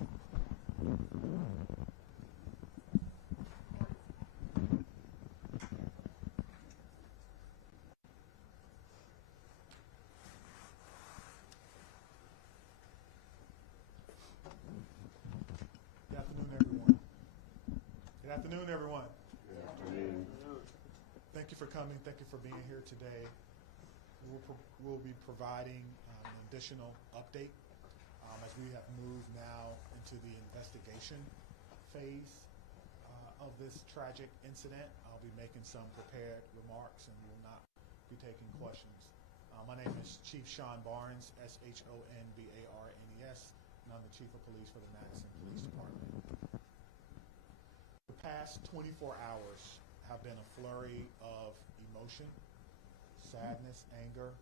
Good afternoon, everyone. Good afternoon, everyone. Good afternoon. Thank you for coming. Thank you for being here today. We'll be providing an additional update as we have moved now into the investigation phase of this tragic incident. I'll be making some prepared remarks and will not be taking questions. My name is Chief Sean Barnes, S-H-O-N-B-A-R-N-E-S, and I'm the Chief of Police for the Madison Police Department. The past 24 hours have been a flurry of emotion, sadness, anger,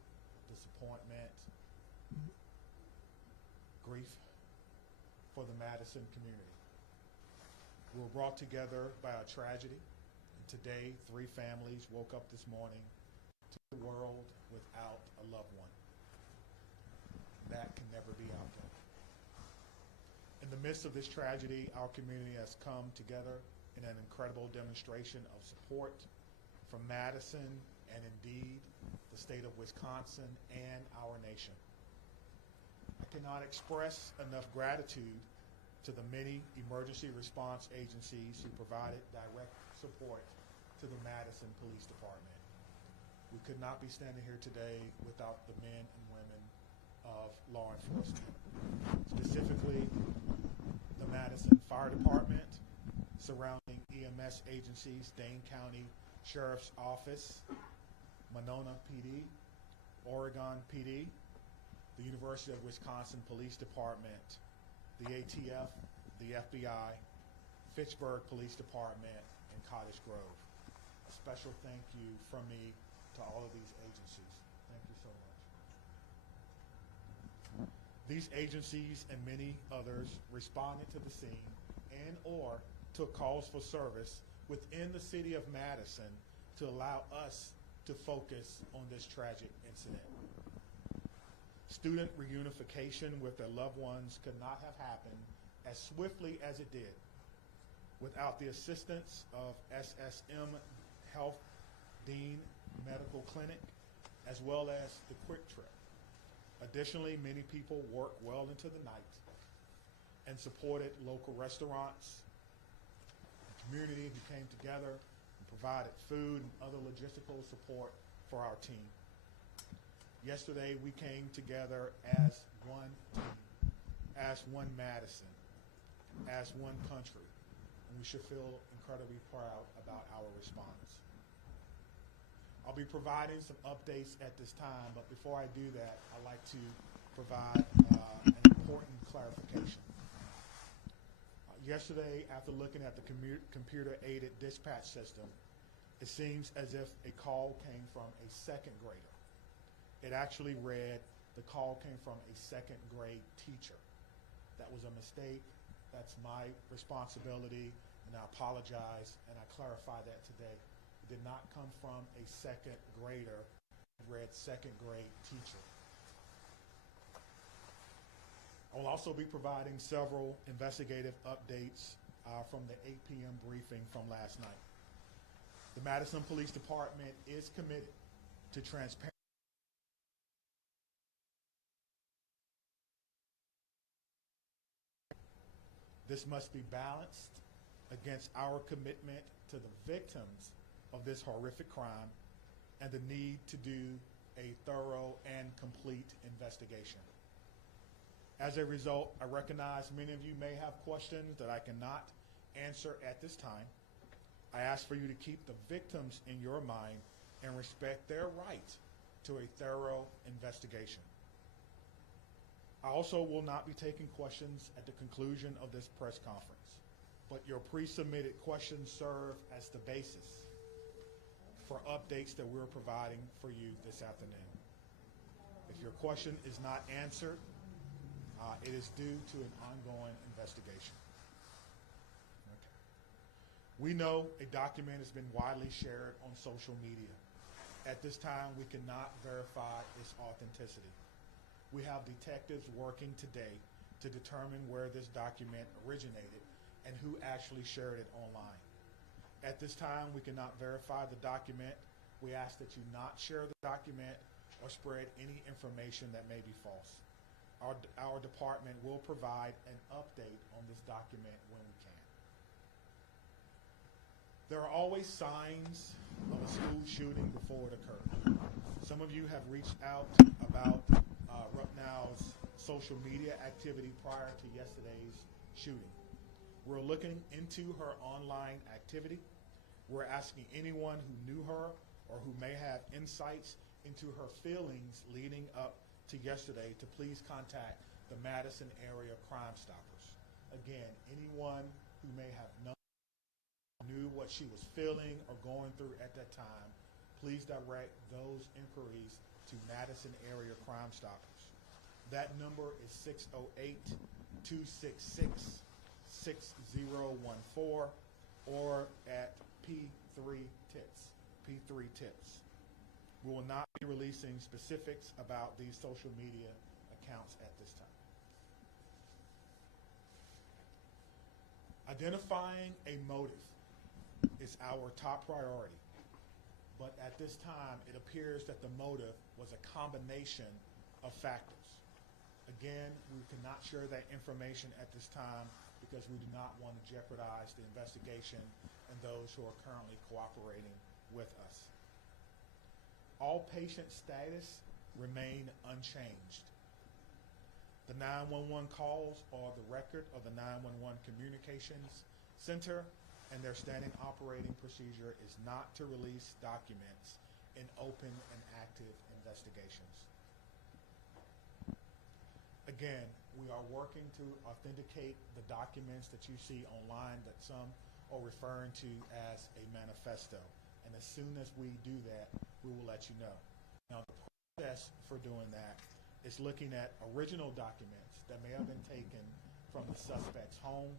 disappointment, grief for the Madison community. We were brought together by a tragedy, and today 3 families woke up this morning to the world without a loved one. That can never be outdone. In the midst of this tragedy, our community has come together in an incredible demonstration of support from Madison and indeed the state of Wisconsin and our nation. I cannot express enough gratitude to the many emergency response agencies who provided direct support to the Madison Police Department. We could not be standing here today without the men and women of law enforcement, specifically the Madison Fire Department, surrounding EMS agencies, Dane County Sheriff's Office, Monona PD, Oregon PD, the University of Wisconsin Police Department, the ATF, the FBI, Fitchburg Police Department, and Cottage Grove. A special thank you from me to all of these agencies. Thank you so much. These agencies and many others responded to the scene and or took calls for service within the city of Madison to allow us to focus on this tragic incident. Student reunification with their loved ones could not have happened as swiftly as it did without the assistance of SSM Health Dean Medical Clinic, as well as the Quick Trip. Additionally, many people worked well into the night and supported local restaurants, the community who came together and provided food and other logistical support for our team. Yesterday, we came together as one team, as one Madison, as one country, and we should feel incredibly proud about our response. I'll be providing some updates at this time, but before I do that, I'd like to provide an important clarification. Yesterday, after looking at the computer-aided dispatch system, it seems as if a call came from a second grader. It actually read the call came from a second grade teacher. That was a mistake. That's my responsibility, and I apologize, and I clarify that today. It did not come from a second grader. It read second grade teacher. I will also be providing several investigative updates from the 8 p.m. briefing from last night. The Madison Police Department is committed to transparency. This must be balanced against our commitment to the victims of this horrific crime and the need to do a thorough and complete investigation. As a result, I recognize many of you may have questions that I cannot answer at this time. I ask for you to keep the victims in your mind and respect their right to a thorough investigation. I also will not be taking questions at the conclusion of this press conference, but your pre-submitted questions serve as the basis for updates that we're providing for you this afternoon. If your question is not answered, it is due to an ongoing investigation. Okay. We know a document has been widely shared on social media. At this time, we cannot verify its authenticity. We have detectives working today to determine where this document originated and who actually shared it online. At this time, we cannot verify the document. We ask that you not share the document or spread any information that may be false. Our department will provide an update on this document when we can. There are always signs of a school shooting before it occurs. Some of you have reached out about Ruppnow's social media activity prior to yesterday's shooting. We're looking into her online activity. We're asking anyone who knew her or who may have insights into her feelings leading up to yesterday to please contact the Madison Area Crime Stoppers. Again, anyone who may have knew what she was feeling or going through at that time, please direct those inquiries to Madison Area Crime Stoppers. That number is 608-266-6014 or at P3 Tips. We will not be releasing specifics about these social media accounts at this time. Identifying a motive is our top priority, but at this time it appears that the motive was a combination of factors. Again, we cannot share that information at this time because we do not want to jeopardize the investigation and those who are currently cooperating with us. All patient status remain unchanged. The 911 calls are the record of the 911 Communications Center, and their standing operating procedure is not to release documents in open and active investigations. Again, we are working to authenticate the documents that you see online that some are referring to as a manifesto. And as soon as we do that, we will let you know. Now, the process for doing that is looking at original documents that may have been taken from the suspect's home,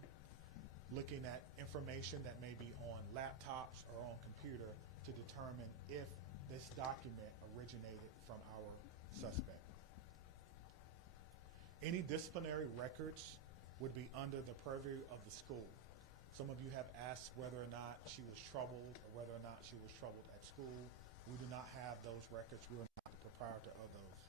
looking at information that may be on laptops or on computer to determine if this document originated from our suspect. Any disciplinary records would be under the purview of the school. Some of you have asked whether or not she was troubled or whether or not she was troubled at school. We do not have those records. We are not the proprietor of those.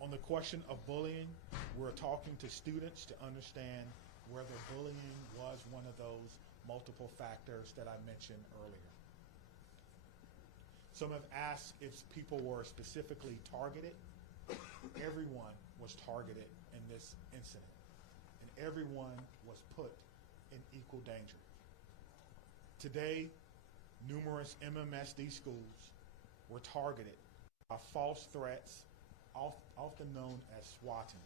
On the question of bullying, we're talking to students to understand whether bullying was one of those multiple factors that I mentioned earlier. Some have asked if people were specifically targeted. Everyone was targeted in this incident, and everyone was put in equal danger. Today, numerous MMSD schools were targeted by false threats, often known as swatting.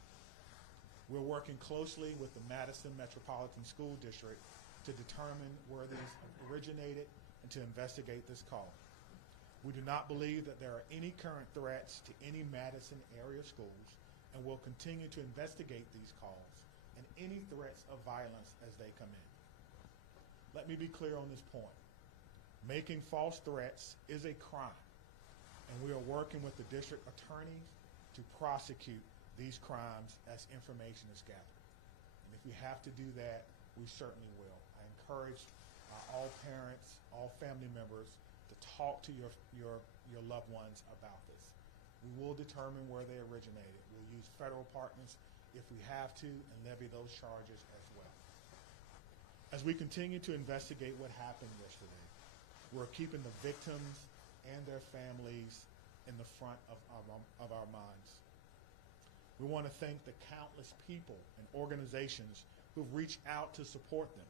We're working closely with the Madison Metropolitan School District to determine where these originated and to investigate this call. We do not believe that there are any current threats to any Madison area schools, and will continue to investigate these calls and any threats of violence as they come in. Let me be clear on this point. Making false threats is a crime, and we are working with the district attorneys to prosecute these crimes as information is gathered. And if we have to do that, we certainly will. I encourage all parents, all family members to talk to your loved ones about this. We will determine where they originated. We'll use federal partners if we have to and levy those charges as well. As we continue to investigate what happened yesterday, we're keeping the victims and their families in the front of our minds. We want to thank the countless people and organizations who've reached out to support them,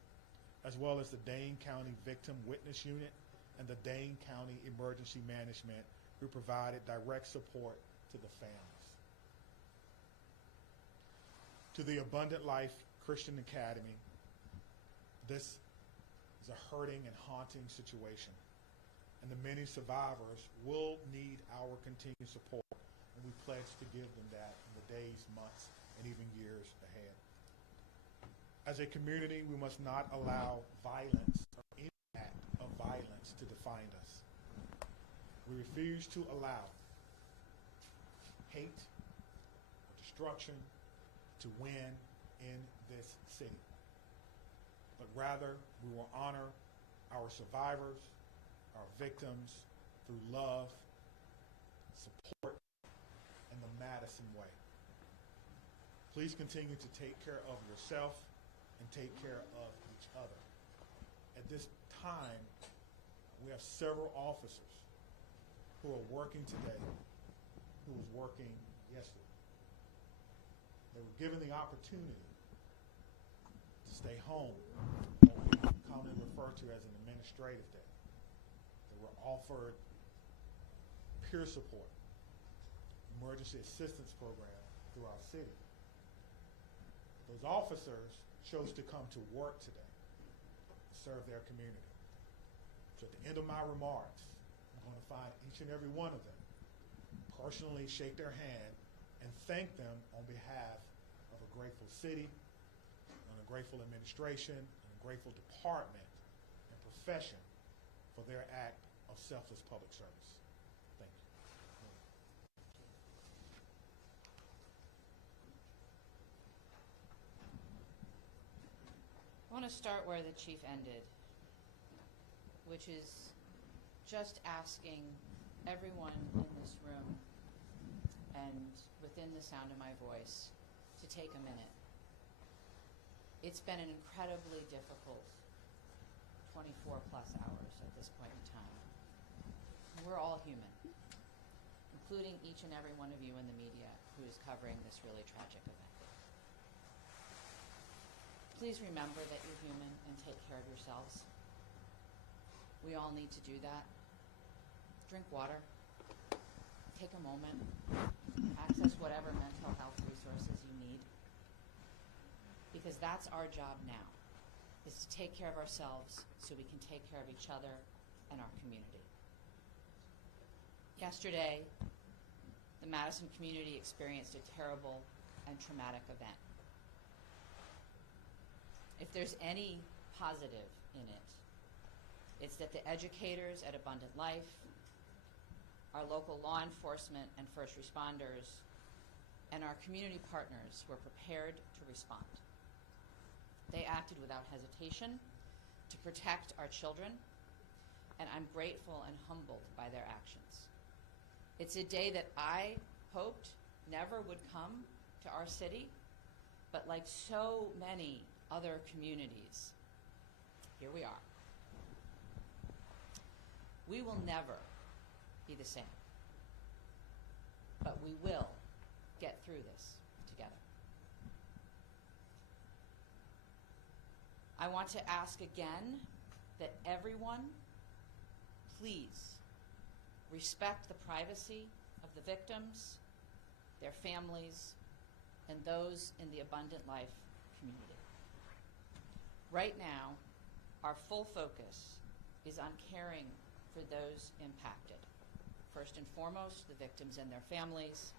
as well as the Dane County Victim Witness Unit and the Dane County Emergency Management, who provided direct support to the families. To the Abundant Life Christian Academy, this is a hurting and haunting situation, and the many survivors will need our continued support, and we pledge to give them that in the days, months, and even years ahead. As a community, we must not allow violence or any act of violence to define us. We refuse to allow hate, or destruction, to win in this city. But rather, we will honor our survivors, our victims, through love, support, and the Madison way. Please continue to take care of yourself and take care of each other. At this time, we have several officers who are working today, who was working yesterday. They were given the opportunity to stay home, what we commonly refer to as an administrative day. They were offered peer support, emergency assistance program through our city. Those officers chose to come to work today to serve their community. So at the end of my remarks, I'm going to find each and every one of them, personally shake their hand, and thank them on behalf of a grateful city, and a grateful administration, and a grateful department and profession for their act of selfless public service. Thank you. I want to start where the chief ended, which is just asking everyone in this room and within the sound of my voice to take a minute. It's been an incredibly difficult 24 plus hours at this point in time. We're all human, including each and every one of you in the media who is covering this really tragic event. Please remember that you're human and take care of yourselves. We all need to do that. Drink water. Take a moment. Access whatever mental health resources you need. Because that's our job now, is to take care of ourselves so we can take care of each other and our community. Yesterday, the Madison community experienced a terrible and traumatic event. If there's any positive in it, it's that the educators at Abundant Life, our local law enforcement and first responders, and our community partners were prepared to respond. They acted without hesitation to protect our children, and I'm grateful and humbled by their actions. It's a day that I hoped never would come to our city, but like so many other communities, here we are. We will never be the same, but we will get through this together. I want to ask again that everyone please respect the privacy of the victims, their families, and those in the Abundant Life community. Right now, our full focus is on caring for those impacted. First and foremost, the victims and their families,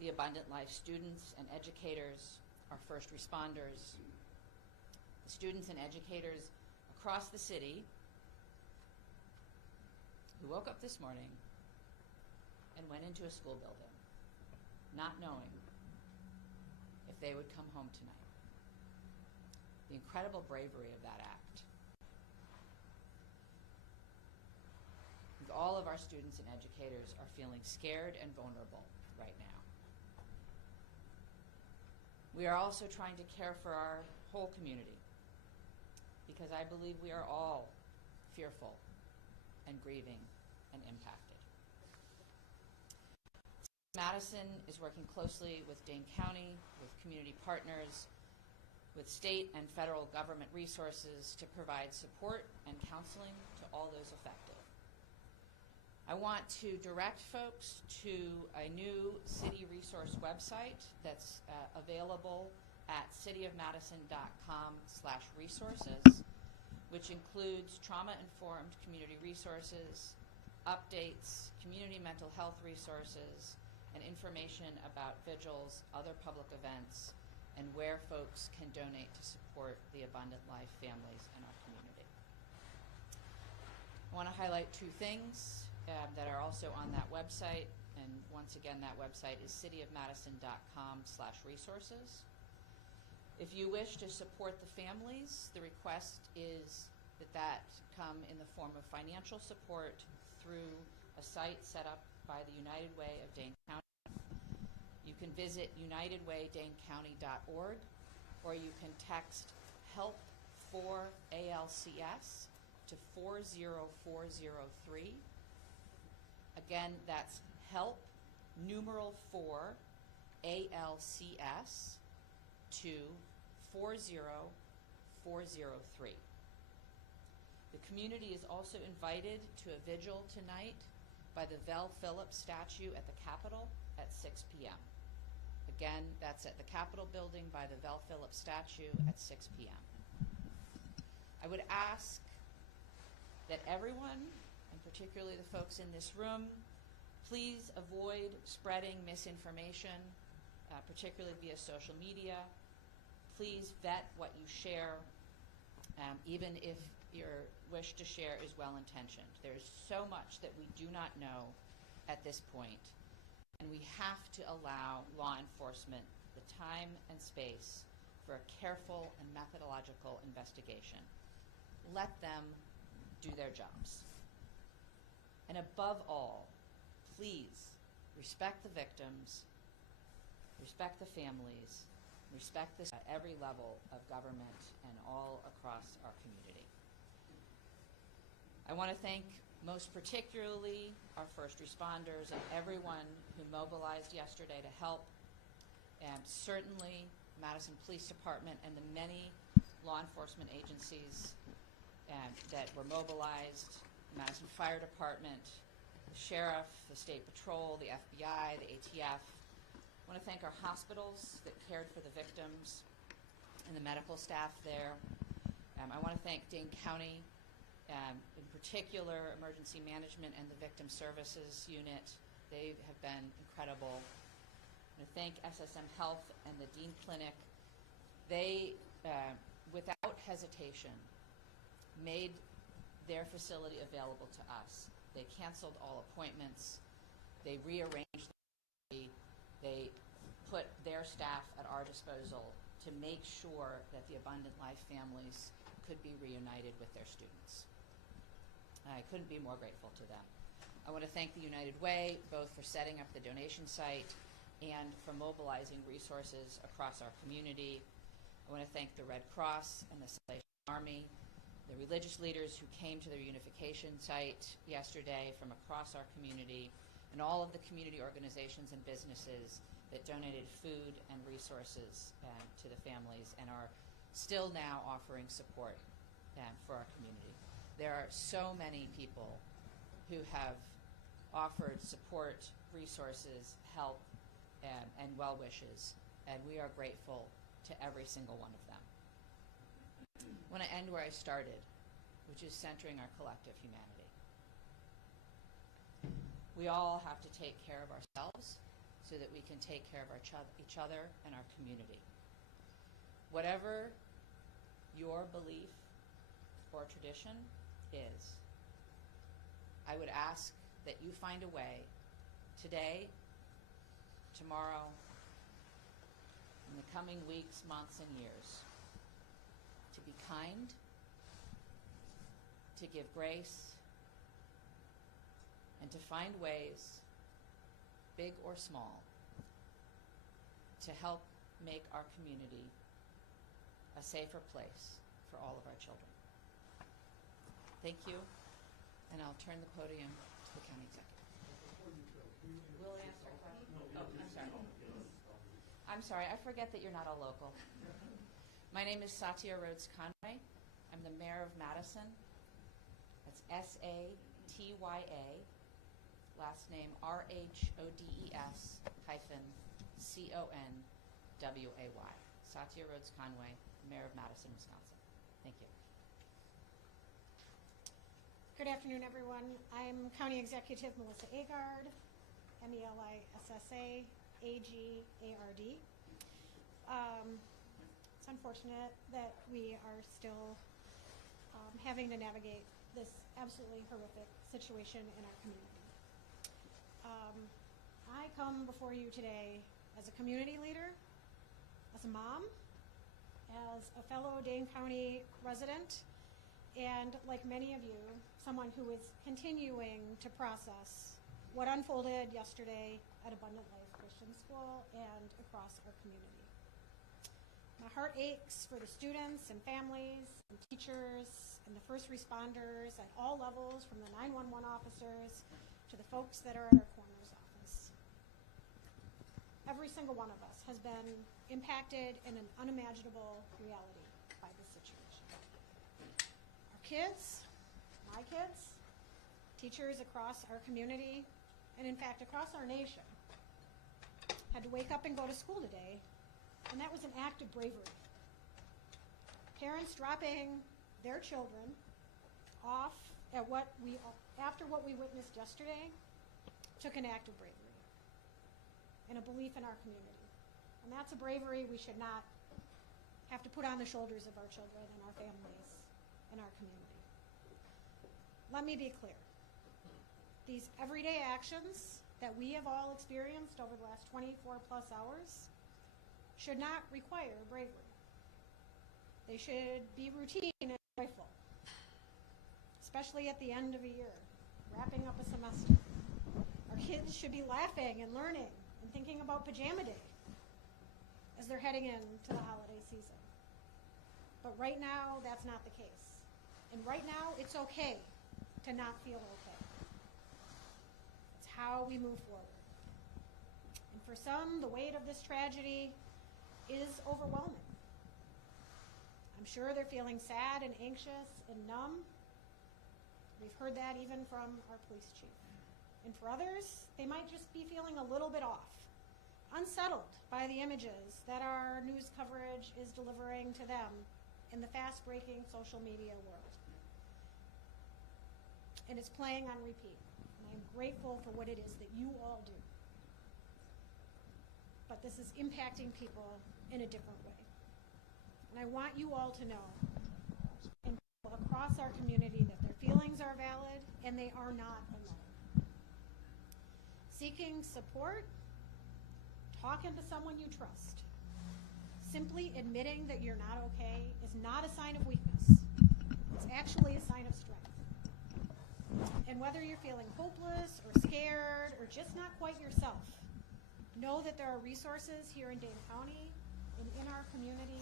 the Abundant Life students and educators, our first responders, the students and educators across the city who woke up this morning and went into a school building not knowing if they would come home tonight. The incredible bravery of that act. All of our students and educators are feeling scared and vulnerable right now. We are also trying to care for our whole community because I believe we are all fearful and grieving and impacted. Madison is working closely with Dane County, with community partners, with state and federal government resources to provide support and counseling to all those affected. I want to direct folks to a new city resource website that's available at cityofmadison.com/resources, which includes trauma-informed community resources, updates, community mental health resources, and information about vigils, other public events, and where folks can donate to support the Abundant Life families in our community. I want to highlight two things that are also on that website. And once again, that website is cityofmadison.com/resources. If you wish to support the families, the request is that come in the form of financial support through a site set up by the United Way of Dane County. You can visit unitedwaydanecounty.org, or you can text HELP for ALCS to 40403. Again, that's HELP numeral 4 ALCS to 40403. The community is also invited to a vigil tonight by the Vel Phillips statue at the Capitol at 6 p.m. Again, that's at the Capitol building by the Vel Phillips statue at 6 p.m. I would ask that everyone, and particularly the folks in this room, please avoid spreading misinformation, particularly via social media. Please vet what you share, even if your wish to share is well-intentioned. There's so much that we do not know at this point, and we have to allow law enforcement the time and space for a careful and methodological investigation. Let them do their jobs. And above all, please respect the victims, respect the families, respect this at every level of government and all across our community. I want to thank most particularly our first responders and everyone who mobilized yesterday to help, and certainly Madison Police Department and the many law enforcement agencies that were mobilized, the Madison Fire Department, the Sheriff, the State Patrol, the FBI, the ATF. I want to thank our hospitals that cared for the victims and the medical staff there. I want to thank Dane County, in particular Emergency Management and the Victim Services Unit. They have been incredible. I want to thank SSM Health and the Dean Clinic. They, without hesitation, made their facility available to us. They canceled all appointments. They rearranged they put their staff at our disposal to make sure that the Abundant Life families could be reunited with their students. I couldn't be more grateful to them. I want to thank the United Way, both for setting up the donation site and for mobilizing resources across our community. I want to thank the Red Cross and the Salvation Army, the religious leaders who came to their unification site yesterday from across our community, and all of the community organizations and businesses that donated food and resources to the families and are still now offering support for our community. There are so many people who have offered support, resources, help, and well wishes, and we are grateful to every single one of them. I want to end where I started, which is centering our collective humanity. We all have to take care of ourselves so that we can take care of each other and our community. Whatever your belief or tradition is, I would ask that you find a way today, tomorrow, in the coming weeks, months, and years to be kind, to give grace, and to find ways, big or small, to help make our community a safer place for all of our children. Thank you, and I'll turn the podium to the county executive. Will answer questions. Oh, I'm sorry, I forget that you're not a local. My name is Satya Rhodes Conway. I'm the mayor of Madison. That's S-A-T-Y-A. Last name RHODES-CONWAY. Satya Rhodes Conway, Mayor of Madison, Wisconsin. Thank you. Good afternoon, everyone. I'm County Executive Melissa Agard, M-E-L-I-S-S-A, A-G-A-R-D. It's unfortunate that we are still having to navigate this absolutely horrific situation in our community. I come before you today as a community leader, as a mom, as a fellow Dane County resident, and like many of you, someone who is continuing to process what unfolded yesterday at Abundant Life Christian School and across our community. My heart aches for the students and families and teachers and the first responders at all levels, from the 911 officers to the folks that are at our coroner's office. Every single one of us has been impacted in an unimaginable reality by this situation. Our kids, my kids, teachers across our community, and in fact across our nation, had to wake up and go to school today, and that was an act of bravery. Parents dropping their children off at after what we witnessed yesterday took an act of bravery and a belief in our community. And that's a bravery we should not have to put on the shoulders of our children and our families and our community. Let me be clear. These everyday actions that we have all experienced over the last 24 plus hours should not require bravery. They should be routine and joyful, especially at the end of a year, wrapping up a semester. Our kids should be laughing and learning and thinking about pajama day as they're heading into the holiday season. But right now, that's not the case. And right now, it's okay to not feel okay. It's how we move forward. And for some, the weight of this tragedy is overwhelming. I'm sure they're feeling sad and anxious and numb. We've heard that even from our police chief. And for others, they might just be feeling a little bit off, unsettled by the images that our news coverage is delivering to them in the fast-breaking social media world. And it's playing on repeat. And I'm grateful for what it is that you all do. But this is impacting people in a different way. And I want you all to know, and across our community, that their feelings are valid and they are not alone. Seeking support, talking to someone you trust, simply admitting that you're not okay is not a sign of weakness. It's actually a sign of strength. And whether you're feeling hopeless or scared or just not quite yourself, know that there are resources here in Dane County and in our community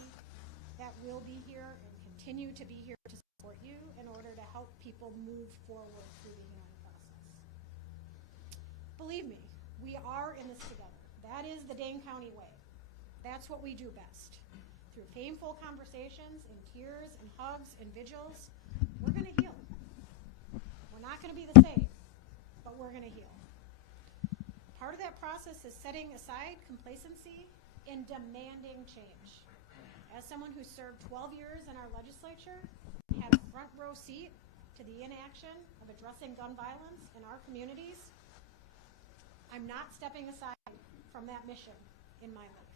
that will be here and continue to be here to support you in order to help people move forward through the healing process. Believe me, we are in this together. That is the Dane County way. That's what we do best. Through painful conversations and tears and hugs and vigils, we're going to heal. We're not going to be the same, but we're going to heal. Part of that process is setting aside complacency and demanding change. As someone who served 12 years in our legislature, had a front row seat to the inaction of addressing gun violence in our communities, I'm not stepping aside from that mission in my life.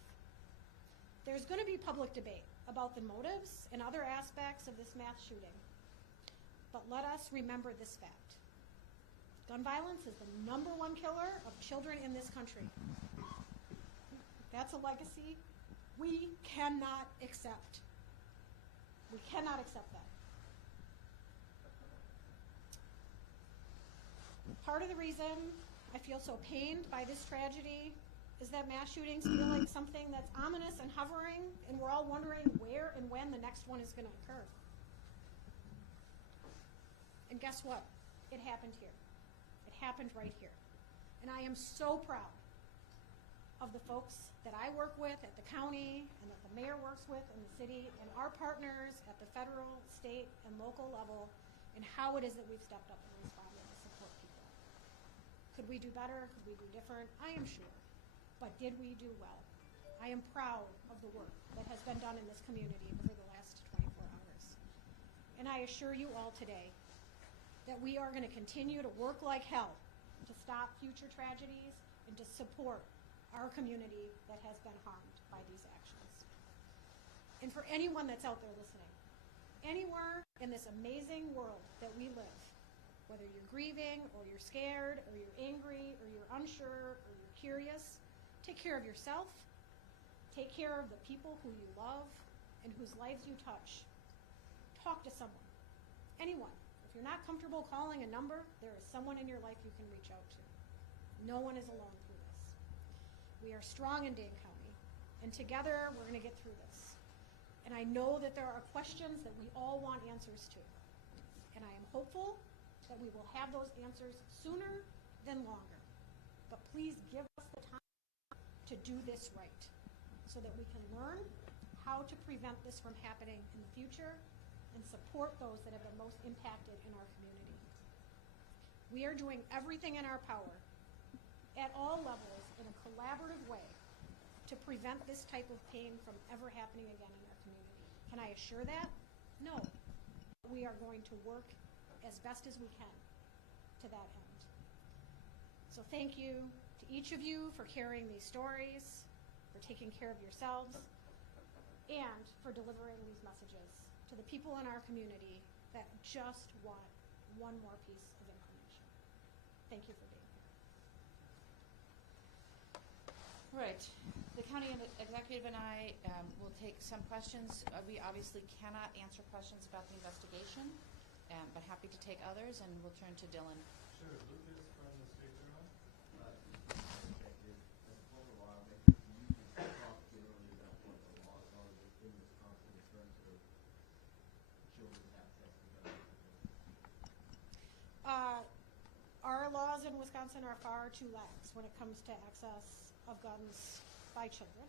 There's going to be public debate about the motives and other aspects of this mass shooting. But let us remember this fact. Gun violence is the #1 killer of children in this country. That's a legacy we cannot accept. We cannot accept that. Part of the reason I feel so pained by this tragedy is that mass shootings feel like something that's ominous and hovering, and we're all wondering where and when the next one is going to occur. And guess what? It happened here. It happened right here. And I am so proud of the folks that I work with at the county and that the mayor works with in the city and our partners at the federal, state, and local level, and how it is that we've stepped up and responded to support people. Could we do better? Could we do different? I am sure. But did we do well? I am proud of the work that has been done in this community over the last 24 hours. And I assure you all today that we are going to continue to work like hell to stop future tragedies and to support our community that has been harmed by these actions. And for anyone that's out there listening, anywhere in this amazing world that we live, Whether you're grieving, or you're scared, or you're angry, or you're unsure, or you're curious, take care of yourself. Take care of the people who you love and whose lives you touch. Talk to someone, anyone. If you're not comfortable calling a number, there is someone in your life you can reach out to. No one is alone through this. We are strong in Dane County, and together we're going to get through this. And I know that there are questions that we all want answers to. And I am hopeful that we will have those answers sooner than longer. But please give us the time to do this right, so that we can learn how to prevent this from happening in the future and support those that have been most impacted in our community. We are doing everything in our power at all levels in a collaborative way to prevent this type of pain from ever happening again in our community. Can I assure that? No. We are going to work as best as we can to that end. So thank you to each of you for carrying these stories, for taking care of yourselves, and for delivering these messages to the people in our community that just want one more piece of information. Thank you for being here. Right. The county executive and I will take some questions. We obviously cannot answer questions about the investigation, but happy to take others, and we'll turn to Dylan. Sure. Lucas from the State Journal. Thank you. As a former lawmaker, can you just talk generally about what the laws are in Wisconsin in terms of children's access to guns? Our laws in Wisconsin are far too lax when it comes to access of guns by children.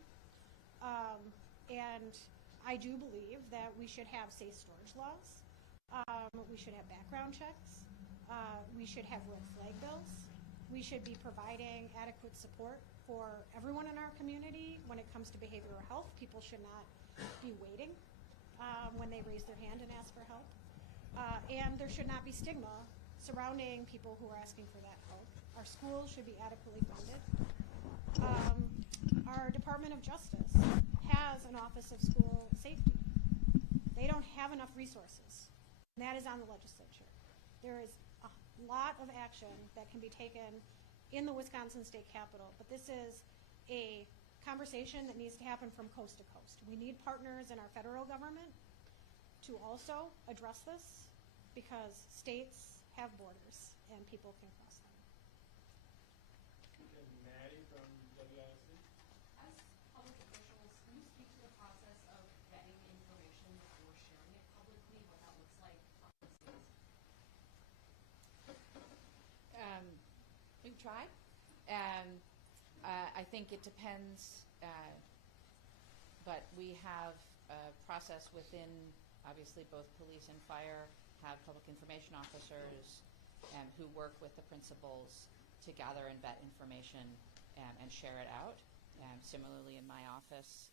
And I do believe that we should have safe storage laws. We should have background checks. We should have red flag bills. We should be providing adequate support for everyone in our community when it comes to behavioral health. People should not be waiting when they raise their hand and ask for help. And there should not be stigma surrounding people who are asking for that help. Our schools should be adequately funded. Our Department of Justice has an Office of School Safety. They don't have enough resources, and that is on the legislature. There is a lot of action that can be taken in the Wisconsin State Capitol, but this is a conversation that needs to happen from coast to coast. We need partners in our federal government to also address this, because states have borders and people can cross them. And Maddie from WISD. As public officials, can you speak to the process of vetting information before sharing it publicly, what that looks like behind the scenes? We can try. I think it depends, but we have a process within, obviously, both police and fire have public information officers who work with the principals to gather and vet information and share it out. Similarly, in my office,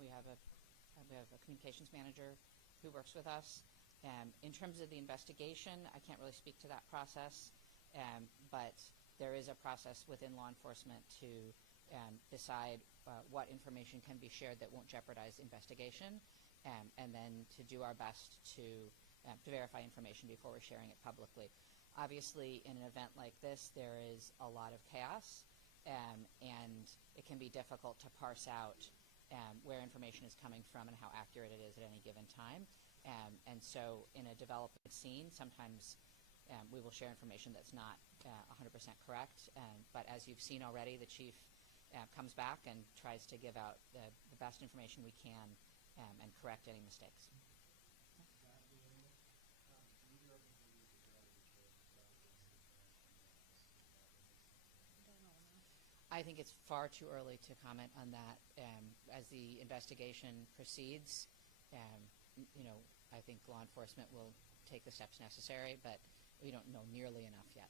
we have a communications manager who works with us. In terms of the investigation, I can't really speak to that process, but there is a process within law enforcement to decide what information can be shared that won't jeopardize investigation, and then to do our best to verify information before we're sharing it publicly. Obviously, in an event like this, there is a lot of chaos, and it can be difficult to parse out where information is coming from and how accurate it is at any given time. And so in a developing scene, sometimes we will share information that's not 100% correct. But as you've seen already, the chief comes back and tries to give out the best information we can and correct any mistakes. I think it's far too early to comment on that. As the investigation proceeds, I think law enforcement will take the steps necessary, but we don't know nearly enough yet.